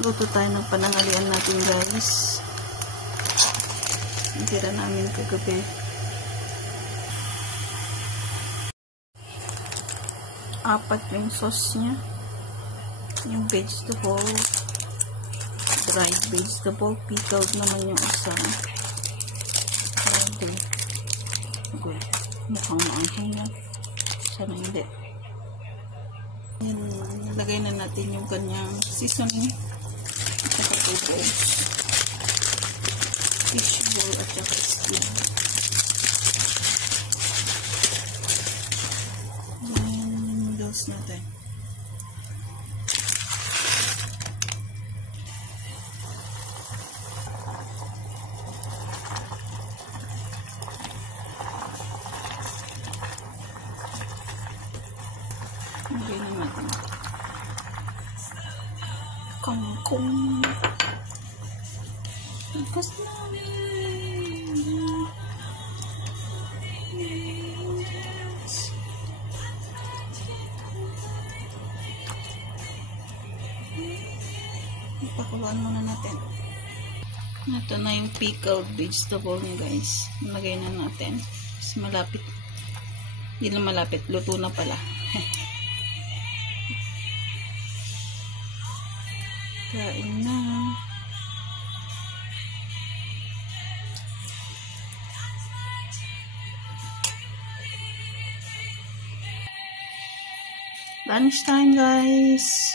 Luto tayo ng panangalian natin, guys. Ang tira namin kagabi. Apat yung sauce niya. Yung vegetable, dried vegetable, pickled naman yung isa. Good. Mukhang maanghang na. Sana hindi. Lagay na natin yung kanyang seasoning. At saka tubos. Fish bowl at saka skin. Yan yung noodles natin. Lagay na natin kangkong. Ikas na. Ipakuluan muna natin. Ito na yung pickled vegetable niya, guys. Nalagay na natin. Mas malapit. Hindi na malapit. Luto na pala. Kain na. Lunch time, guys.